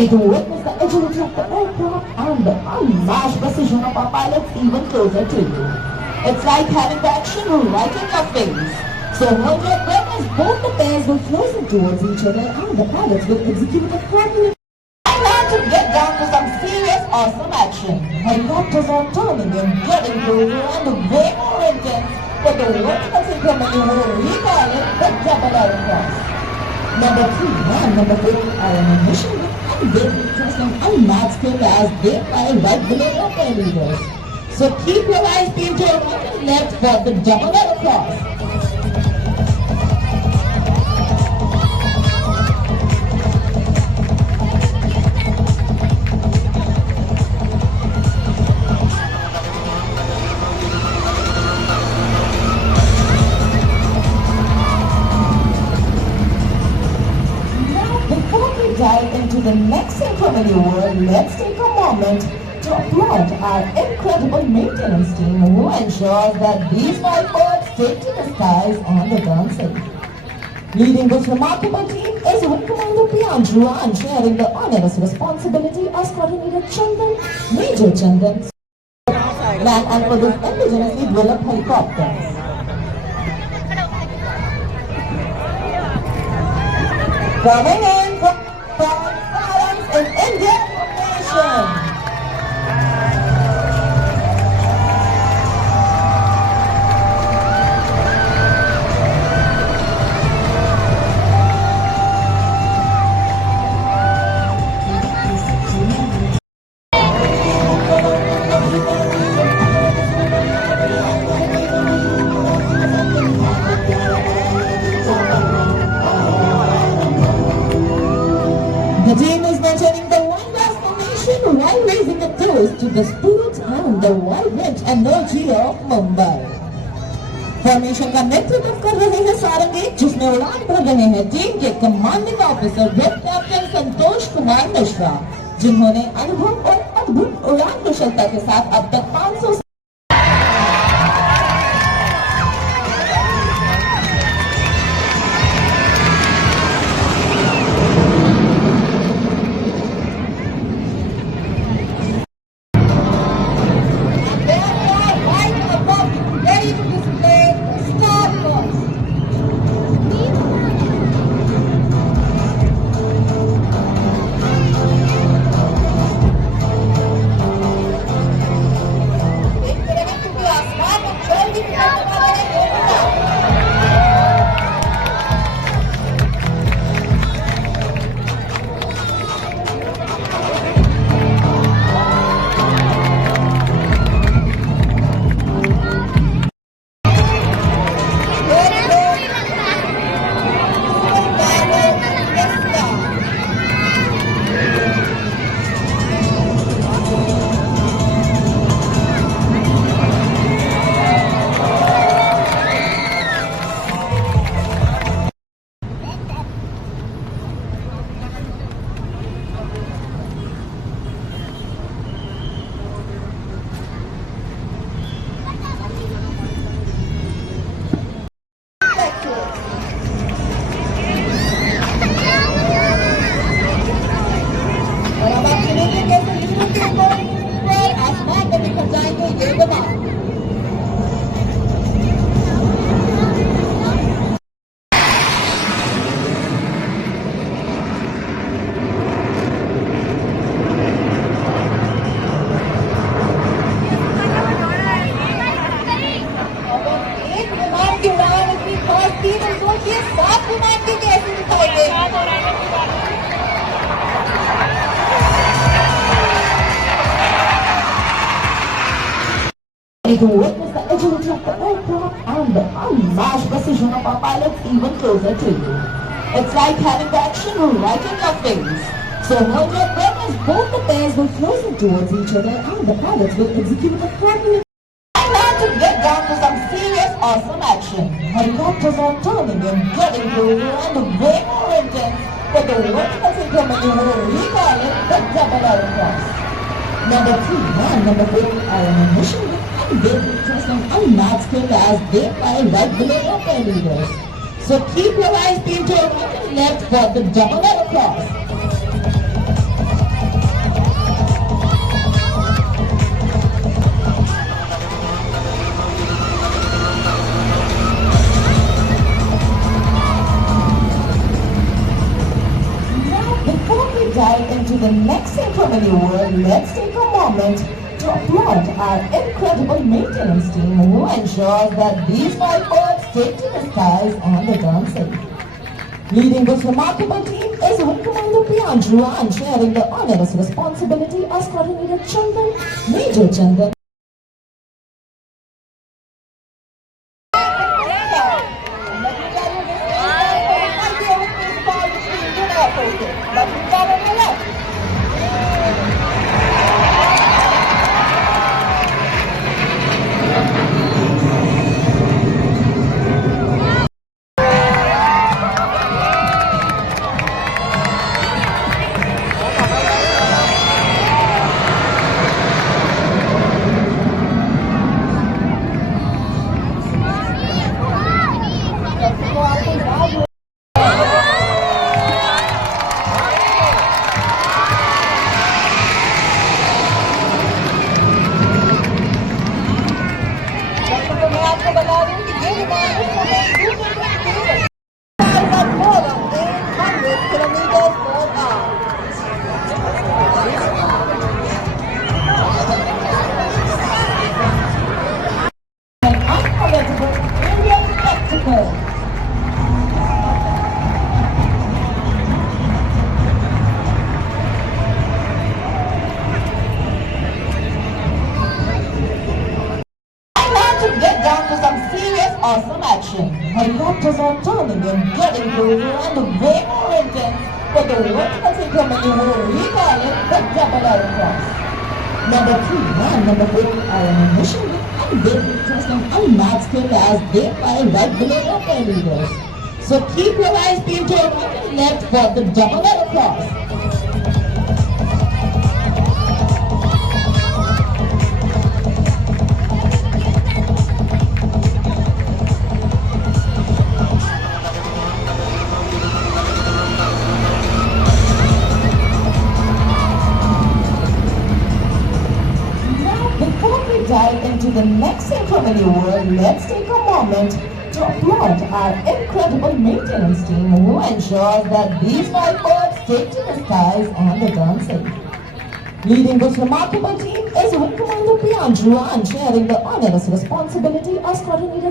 To witness the agility of the aircraft and the unmatched precision of our pilots even closer to you. It's like having the action right in your face. So hold your breath as both the pairs will closer towards each other and the pilots will execute a properly. And now to get down to some serious awesome action. Helicopters are turning and getting closer and way more intense, but the vertical synchronicity we call it the double aircraft. Number 3 and number 4 are on a mission and they will trust an unmatched skill as they fly right below their leaders. So keep your eyes peeled to your right and left for the double aircraft. Dive into the next synchrony world, let's take a moment to applaud our incredible maintenance team who ensures that these white birds take to the skies and return safe. Leading this remarkable team is Wing Commander Priyanshu and sharing the onerous responsibility as coordinator Chandan, Major Chandan, land and for this indigenously developed helicopters. Coming in from Silence in Indian formation. The team is maintaining the one glass formation while raising a toast to the spirit and the vibrant energy of Mumbai. Formation का नेतृत्व कर रहे हैं सारंगी जिसमें उड़ान भर रहे हैं टीम के commanding officer group captain Santosh Kumar Mishra जिन्होंने अनुभव और अद्भुत उड़ान कुशलता के साथ अब तक 500 To witness the agility of the aircraft and the unmatched precision of our pilots even closer to you. It's like having the action right in your face. So hold your breath as both the pairs will closer towards each other and the pilots will execute a properly. And now to get down to some serious awesome action. Helicopters are turning and getting closer and way more intense, but the vertical synchronicity we call it the double aircraft. Number 3 and number 4 are on a mission they will trust an unmatched skill as they fly right below their leaders. So keep your eyes peeled to your right and left for the double aircraft. dive into the next ceremony world, let's take a moment to applaud our incredible maintenance team who ensures that these white birds take to the skies and return safe. Leading this remarkable team is Wing Commander Priyanshu and sharing the onerous responsibility as Coordinator Chandan, Major Chandan. But we got on the left. मैं आपको बता दूं कि ये विमान इस समय ऊपर का तेज at more than 800 kilometers per hour. An unforgettable aerial spectacle. To get down to some serious awesome action. Helicopters are turning and getting closer and way more intense for the vertical ceremony where we call it the double air cross. Number 3 and number 4 are on a mission and they will trust an unmatched skill as they fly right below their tail leaders. So keep your eyes peeled to your right and left for the double air cross. Dive into the next ceremony world, let's take a moment to applaud our incredible maintenance team who ensures that these white birds take to the skies and return safe. Leading this remarkable team is Wing Commander Priyanshu and sharing the onerous responsibility as Coordinator